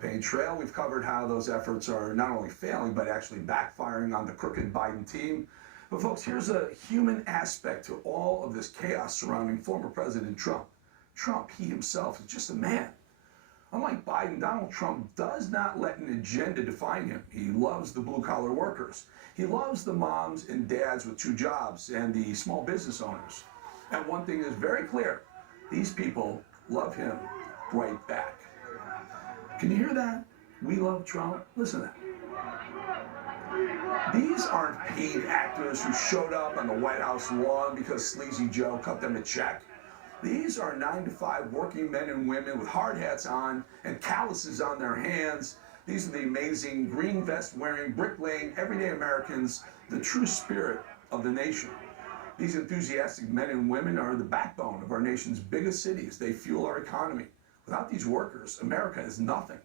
Campaign trail. We've covered how those efforts are not only failing, but actually backfiring on the crooked Biden team. But folks, here's a human aspect to all of this chaos surrounding former President Trump. Trump, he himself, is just a man. Unlike Biden, Donald Trump does not let an agenda define him. He loves the blue-collar workers. He loves the moms and dads with 2 jobs and the small business owners. And one thing is very clear, these people love him right back. Can you hear that? We love Trump. Listen to that. These aren't paid actors who showed up on the White House lawn because Sleazy Joe cut them a check. These are 9-to-5 working men and women with hard hats on and calluses on their hands. These are the amazing green vest wearing, bricklaying, everyday Americans, the true spirit of the nation. These enthusiastic men and women are the backbone of our nation's biggest cities. They fuel our economy. Without these workers, America is nothing.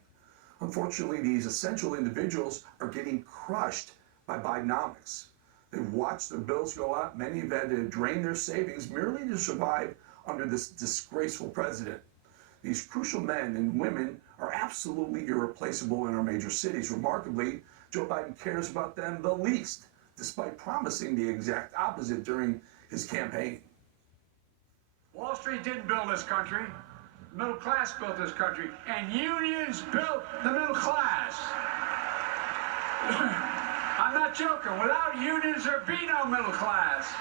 Unfortunately, these essential individuals are getting crushed by Bidenomics. They've watched their bills go up. Many have had to drain their savings merely to survive under this disgraceful president. These crucial men and women are absolutely irreplaceable in our major cities. Remarkably, Joe Biden cares about them the least, despite promising the exact opposite during his campaign. Wall Street didn't build this country. The middle class built this country, and unions built the middle class. I'm not joking. Without unions, there'd be no middle class.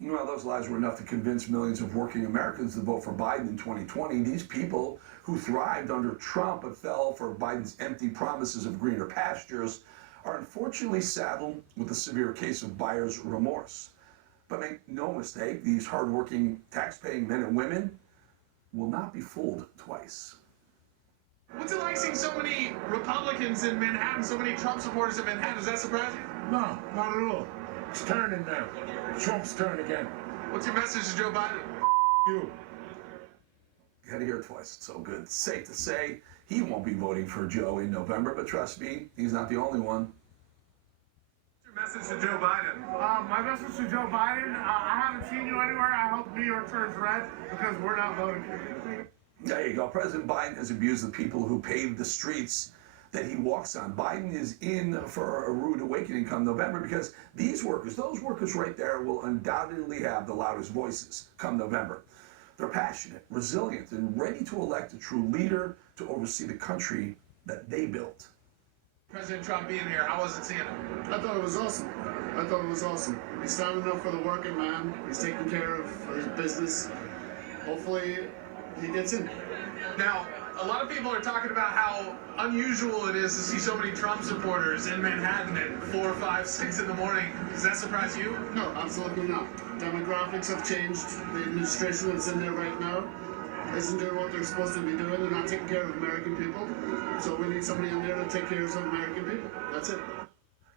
Well, those lies were enough to convince millions of working Americans to vote for Biden in 2020. These people who thrived under Trump but fell for Biden's empty promises of greener pastures are unfortunately saddled with a severe case of buyer's remorse. But make no mistake, these hardworking, tax-paying men and women will not be fooled twice. What's it like seeing so many Republicans in Manhattan, so many Trump supporters in Manhattan? Does that surprise you? No, not at all. It's turning now. Trump's turn again. What's your message to Joe Biden? You. You had to hear it twice. It's so good. It's safe to say he won't be voting for Joe in November, but trust me, he's not the only one. What's your message to Joe Biden? My message to Joe Biden, I haven't seen you anywhere. I hope New York turns red because we're not voting for you. There you go. President Biden has abused the people who paved the streets that he walks on. Biden is in for a rude awakening come November because these workers, those workers right there, will undoubtedly have the loudest voices come November. They're passionate, resilient, and ready to elect a true leader to oversee the country that they built. President Trump being here, how was it seeing him? I thought it was awesome. He's standing up for the working man. He's taking care of his business. Hopefully, he gets in. Now, a lot of people are talking about how unusual it is to see so many Trump supporters in Manhattan at 4, 5, 6 in the morning. Does that surprise you? No, absolutely not. Demographics have changed. The administration that's in there right now isn't doing what they're supposed to be doing. They're not taking care of American people. So we need somebody in there to take care of some American people. That's it.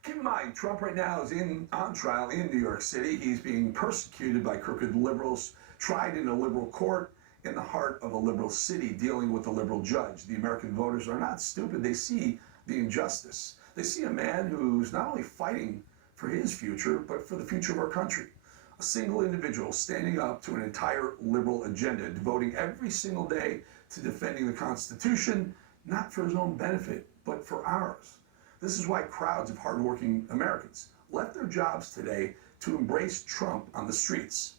Keep in mind, Trump right now is on trial in New York City. He's being persecuted by crooked liberals, tried in a liberal court in the heart of a liberal city, dealing with a liberal judge. The American voters are not stupid. They see the injustice. They see a man who's not only fighting for his future, but for the future of our country. A single individual standing up to an entire liberal agenda, devoting every single day to defending the Constitution, not for his own benefit, but for ours. This is why crowds of hardworking Americans left their jobs today to embrace Trump on the streets.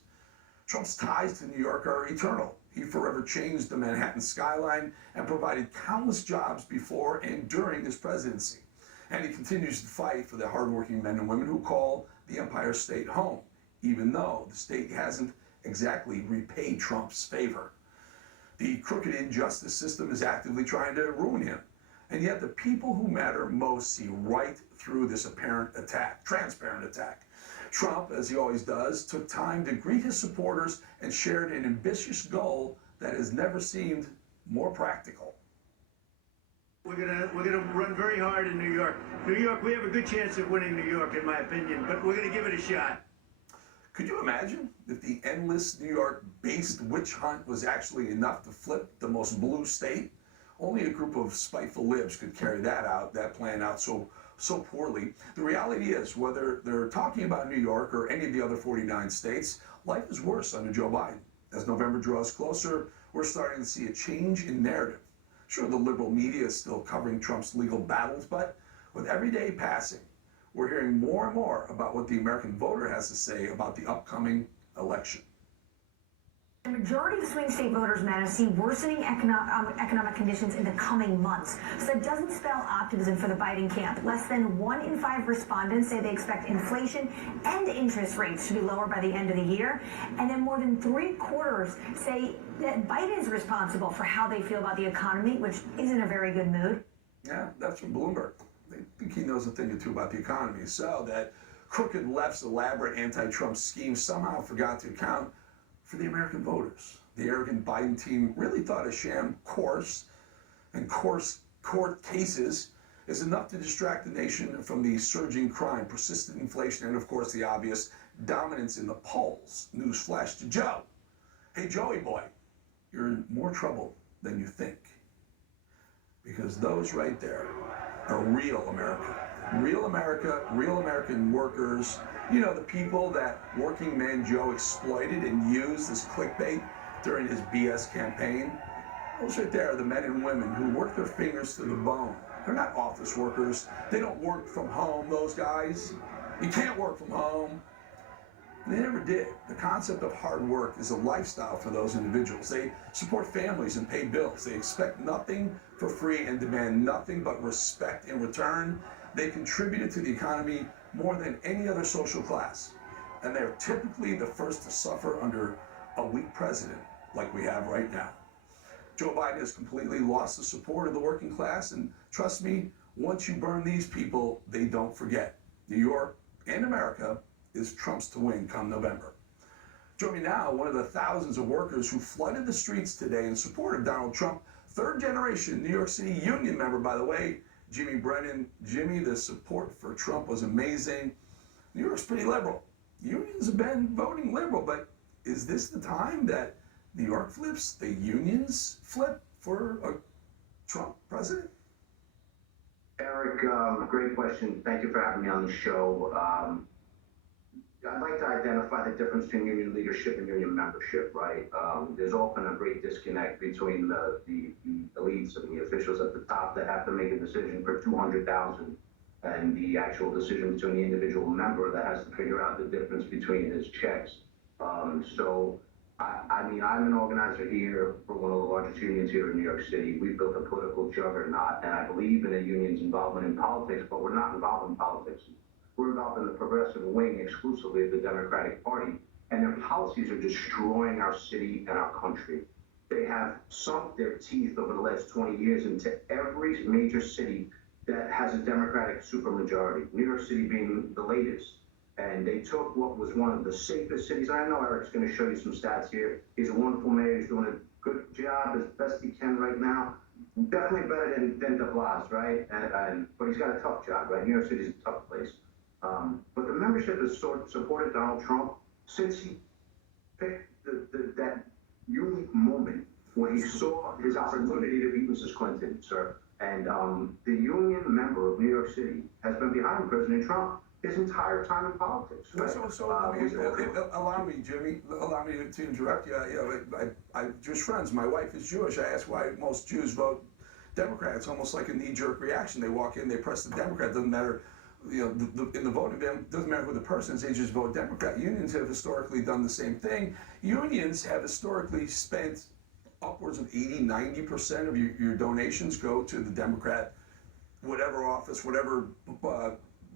Trump's ties to New York are eternal. He forever changed the Manhattan skyline and provided countless jobs before and during his presidency. And he continues to fight for the hardworking men and women who call the Empire State home, even though the state hasn't exactly repaid Trump's favor. The crooked injustice system is actively trying to ruin him. And yet the people who matter most see right through this apparent attack, transparent attack. Trump, as he always does, took time to greet his supporters and shared an ambitious goal that has never seemed more practical. We're gonna run very hard in New York. New York, we have a good chance of winning New York, in my opinion, but we're gonna give it a shot. Could you imagine if the endless New York-based witch hunt was actually enough to flip the most blue state? Only a group of spiteful libs could carry that plan out so poorly. The reality is, whether they're talking about New York or any of the other 49 states, life is worse under Joe Biden. As November draws closer, we're starting to see a change in narrative. Sure, the liberal media is still covering Trump's legal battles, but with every day passing, we're hearing more and more about what the American voter has to say about the upcoming election. The majority of swing state voters, Matt, see worsening economic conditions in the coming months. So that doesn't spell optimism for the Biden camp. Less than 1 in 5 respondents say they expect inflation and interest rates to be lower by the end of the year. And then more than 3/4 say that Biden is responsible for how they feel about the economy, which isn't a very good mood. Yeah, that's from Bloomberg. They think he knows a thing or two about the economy. So that crooked left's elaborate anti-Trump scheme somehow forgot to account for the American voters. The arrogant Biden team really thought a sham course and court cases is enough to distract the nation from the surging crime, persistent inflation, and of course the obvious dominance in the polls. Newsflash to Joe. Hey, Joey boy, you're in more trouble than you think. Because those right there are real America. Real America, real American workers. You know, the people that working man Joe exploited and used as clickbait during his BS campaign. Those right there are the men and women who work their fingers to the bone. They're not office workers. They don't work from home, those guys. You can't work from home. They never did. The concept of hard work is a lifestyle for those individuals. They support families and pay bills. They expect nothing for free and demand nothing but respect in return. They contributed to the economy more than any other social class. And they're typically the first to suffer under a weak president like we have right now. Joe Biden has completely lost the support of the working class. And trust me, once you burn these people, they don't forget. New York and America is Trump's to win come November. Join me now, one of the thousands of workers who flooded the streets today in support of Donald Trump, third generation New York City union member, by the way, Jimmy Brennan. Jimmy, the support for Trump was amazing. New York's pretty liberal. Unions have been voting liberal, but is this the time that New York flips, the unions flip for a Trump president? Eric, great question. Thank you for having me on the show. I'd like to identify the difference between union leadership and union membership, right? There's often a great disconnect between the elites and the officials at the top that have to make a decision for 200,000 and the actual decision between the individual member that has to figure out the difference between his checks. I mean, I'm an organizer here for one of the largest unions here in New York City. We've built a political juggernaut, and I believe in a union's involvement in politics, but we're not involved in politics. We're involved in the progressive wing exclusively of the Democratic Party, and their policies are destroying our city and our country. They have sunk their teeth over the last 20 years into every major city that has a Democratic supermajority, New York City being the latest. And they took what was one of the safest cities. I know Eric's going to show you some stats here. He's a wonderful mayor. He's doing a good job as best he can right now. Definitely better than de Blas, right? But he's got a tough job, right? New York City's a tough place. But the membership has supported Donald Trump since he picked that unique moment when he saw his opportunity to beat Mrs. Clinton, sir. And the union member of New York City has been behind President Trump his entire time in politics. Right? Allow me, Jimmy, allow me to interrupt you. I Jewish friends. My wife is Jewish. I ask why most Jews vote Democrat. It's almost like a knee-jerk reaction. They walk in, they press the Democrat. Doesn't matter, in the voting, doesn't matter who the person is. They just vote Democrat. Unions have historically done the same thing. Unions have historically spent upwards of 80-90% of your donations go to the Democrat, whatever office, whatever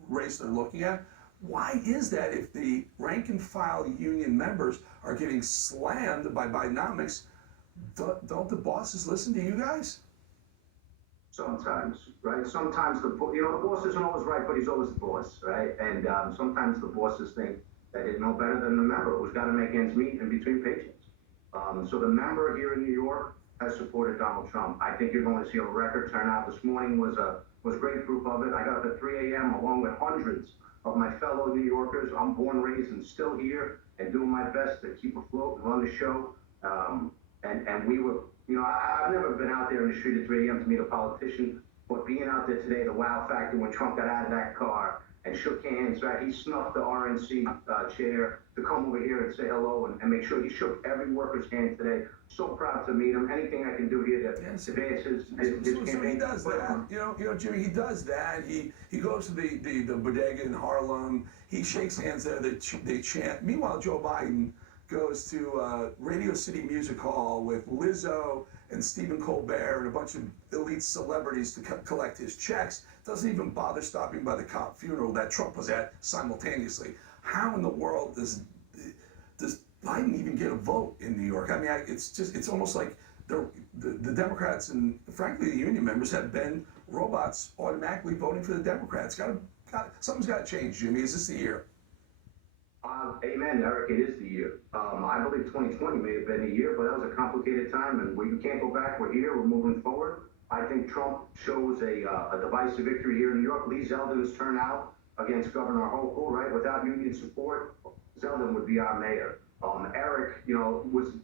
race they're looking at. Why is that if the rank and file union members are getting slammed by Bidenomics? Don't the bosses listen to you guys? Sometimes, right? Sometimes the boss isn't always right, but he's always the boss, right? And sometimes the bosses think that they know better than the member who's got to make ends meet in between paychecks. So the member here in New York has supported Donald Trump. I think you're going to see a record turnout. This morning was great proof of it. I got up at 3 a.m. along with hundreds of my fellow New Yorkers. I'm born, raised, and still here, and doing my best to keep afloat and run the show. And we were, I've never been out there in the street at 3 a.m. to meet a politician, but being out there today, the wow factor when Trump got out of that car and shook hands. Right? He snuffed the RNC chair to come over here and say hello and make sure he shook every worker's hand today. So proud to meet him. Anything I can do here to advance his So campaign. he does that. You know, Jimmy. He does that. He goes to the bodega in Harlem. He shakes hands there. They chant. Meanwhile, Joe Biden goes to Radio City Music Hall with Lizzo and Stephen Colbert and a bunch of elite celebrities to collect his checks. Doesn't even bother stopping by the cop funeral that Trump was at simultaneously. How in the world does Biden even get a vote in New York? I mean, it's almost like the Democrats and frankly the union members have been robots automatically voting for the Democrats. Something's got to change, Jimmy. Is this the year? Amen, Eric. It is the year. I believe 2020 may have been a year, but that was a complicated time, and we can't go back. We're here. We're moving forward. I think Trump shows a divisive victory here in New York. Lee Zeldin's turnout against Governor Hochul, right? Without union support, Zeldin would be our mayor. Eric,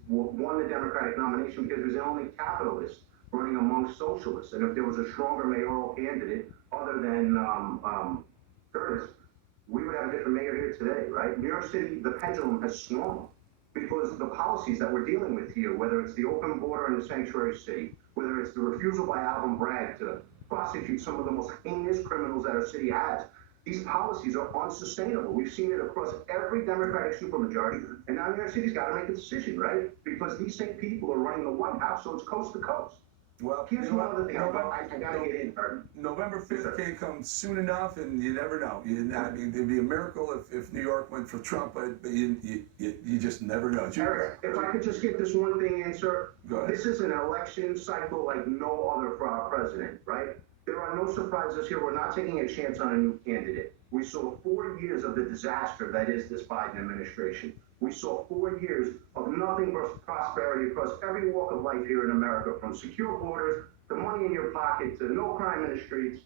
won the Democratic nomination because he was the only capitalist running among socialists. And if there was a stronger mayoral candidate other than Curtis, we would have a different mayor here today, right? New York City, the pendulum has swung because the policies that we're dealing with here, whether it's the open border in the sanctuary city, whether it's the refusal by Alvin Bragg to prosecute some of the most heinous criminals that our city has, these policies are unsustainable. We've seen it across every Democratic supermajority, and now New York City's got to make a decision, right? Because these same people are running the White House, so it's coast to coast. Well, here's one other thing. I got to get in. November 5th can't come soon enough, and you never know. I mean, it'd be a miracle if New York went for Trump, but you just never know. Eric, if I could just get this one thing answered. Go ahead. This is an election cycle like no other for our president, right? There are no surprises here. We're not taking a chance on a new candidate. We saw 4 years of the disaster that is this Biden administration. We saw 4 years of nothing but prosperity across every walk of life here in America, from secure borders to money in your pocket to no crime in the streets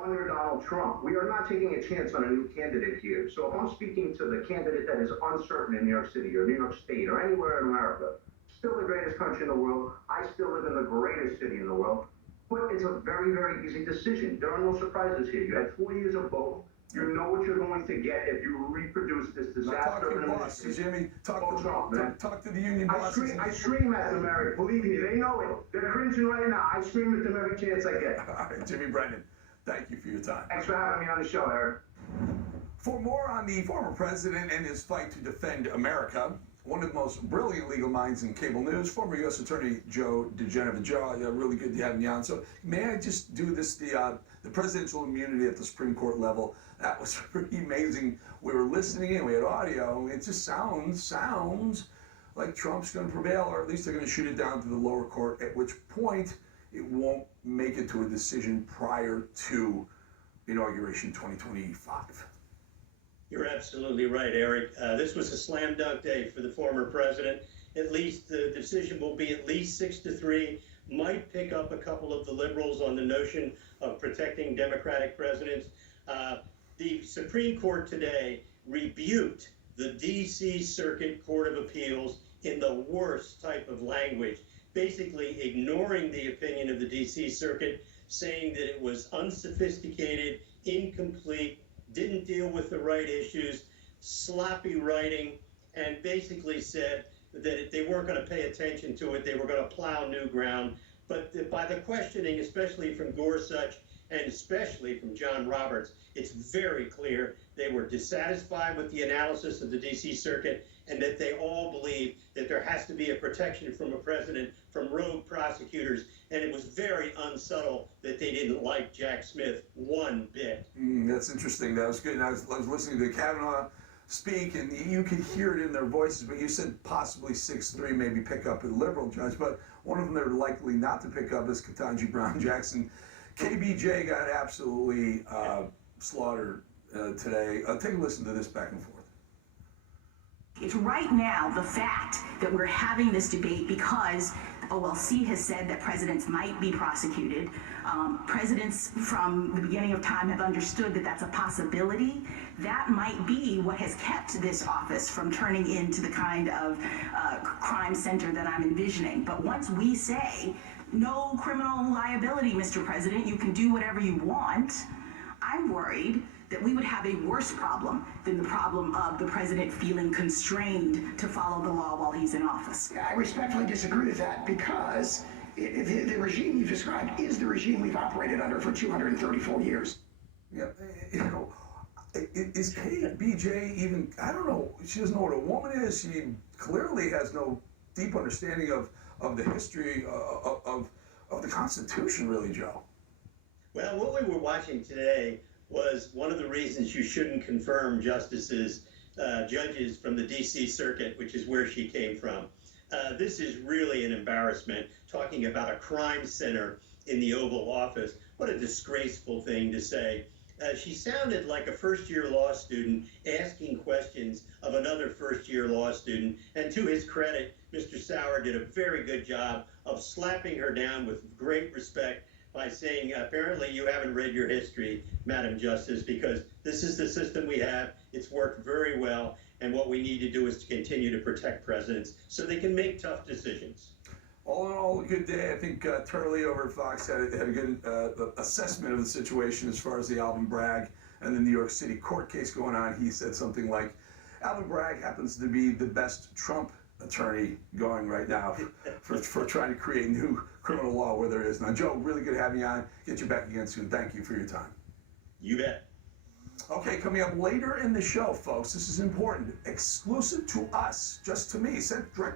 under Donald Trump. We are not taking a chance on a new candidate here. So if I'm speaking to the candidate that is uncertain in New York City or New York State or anywhere in America, still the greatest country in the world. I still live in the greatest city in the world. But it's a very, very easy decision. There are no surprises here. You had 4 years of both. You know what you're going to get if you reproduce this disaster. Talk to your bosses, Jimmy. Talk to the union bosses. I scream at them, Eric. Believe me, they know it. They're cringing right now. I scream at them every chance I get. All right, Jimmy Brennan, thank you for your time. Thanks for having me on the show, Eric. For more on the former president and his fight to defend America, one of the most brilliant legal minds in cable news, former U.S. Attorney Joe diGenova. Joe, really good to have you on. So may I just do this, the presidential immunity at the Supreme Court level? That was pretty amazing. We were listening in, we had audio. It just sounds like Trump's going to prevail, or at least they're going to shoot it down to the lower court, at which point it won't make it to a decision prior to inauguration 2025. You're absolutely right, Eric. This was a slam dunk day for the former president. At least the decision will be at least 6-3. Might pick up a couple of the liberals on the notion of protecting Democratic presidents. The Supreme Court today rebuked the D.C. Circuit Court of Appeals in the worst type of language, basically ignoring the opinion of the D.C. Circuit, saying that it was unsophisticated, incomplete, didn't deal with the right issues, sloppy writing, and basically said that they weren't going to pay attention to it. They were going to plow new ground. But by the questioning, especially from Gorsuch and especially from John Roberts, it's very clear they were dissatisfied with the analysis of the D.C. Circuit and that they all believe that there has to be a protection from a president from rogue prosecutors. And it was very unsubtle that they didn't like Jack Smith one bit. That's interesting. That was good. And I was listening to Kavanaugh speak, and you could hear it in their voices, but you said possibly 6-3, maybe pick up a liberal judge, but one of them they're likely not to pick up is Ketanji Brown Jackson. KBJ got absolutely slaughtered today. Take a listen to this back and forth. It's right now the fact that we're having this debate because OLC has said that presidents might be prosecuted. Presidents from the beginning of time have understood that that's a possibility. That might be what has kept this office from turning into the kind of crime center that I'm envisioning. But once we say, no criminal liability, Mr. President, you can do whatever you want, I'm worried that we would have a worse problem than the problem of the president feeling constrained to follow the law while he's in office. I respectfully disagree with that because the regime you've described is the regime we've operated under for 234 years. Yeah, you know, is KBJ even, I don't know, she doesn't know what a woman is. She clearly has no deep understanding of the history of the Constitution, really, Joe. Well, what we were watching today was one of the reasons you shouldn't confirm judges from the D.C. Circuit, which is where she came from. This is really an embarrassment, talking about a crime center in the Oval Office. What a disgraceful thing to say. She sounded like a first-year law student asking questions of another first-year law student. And to his credit, Mr. Sauer did a very good job of slapping her down with great respect by saying, apparently you haven't read your history, Madam Justice, because this is the system we have. It's worked very well. And what we need to do is to continue to protect presidents so they can make tough decisions. All in all, a good day. I think Turley over at Fox had a good assessment of the situation as far as the Alvin Bragg and the New York City court case going on. He said something like, Alvin Bragg happens to be the best Trump attorney going right now for trying to create new criminal law where there is none. Joe, really good having you on. Get you back again soon. Thank you for your time. You bet. Okay, coming up later in the show, folks, this is important. Exclusive to us, just to me, sent direct